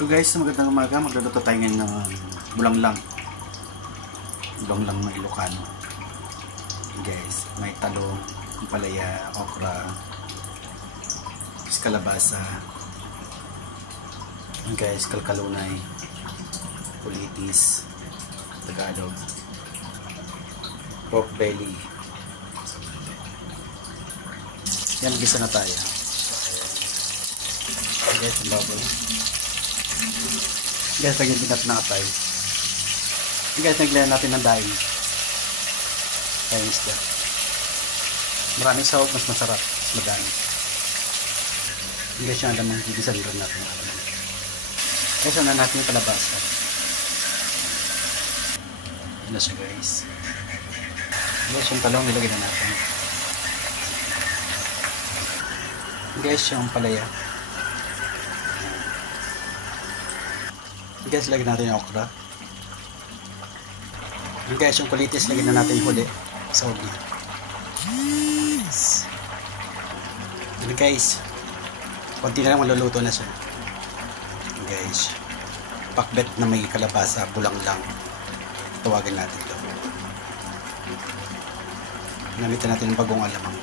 So guys, magandang umaga. Magluluto tayo ngayon ng bulanglang. Bulanglang ng Ilocano. Guys, may talong, palaya, okra, kalabasa. Guys, kalkalunay, pulitis, tagalog, pork belly. Yan, gisa na tayo. Guys, ang baboy. Guys, lagyan pinat na tayo. Guys, naglayan natin ng daing. Daing isda. Maraming sahog, mas masarap. Mas madami. Guys, yung alam ang gigisa dito natin. Guys, ano natin yung kalabasa. Yan na siya, guys. Guys, yung talong nilagyan na natin. Guys, yung palaya. Guys, lagyan natin yung okra. Guys, yung kulitis, lagyan na natin yung huli sa huli. Guys, konti na lang maluluto na siya. Guys, pakbet na may kalabasa, bulanglang. Tawagin natin ito. Namitan natin ng bagong alamang.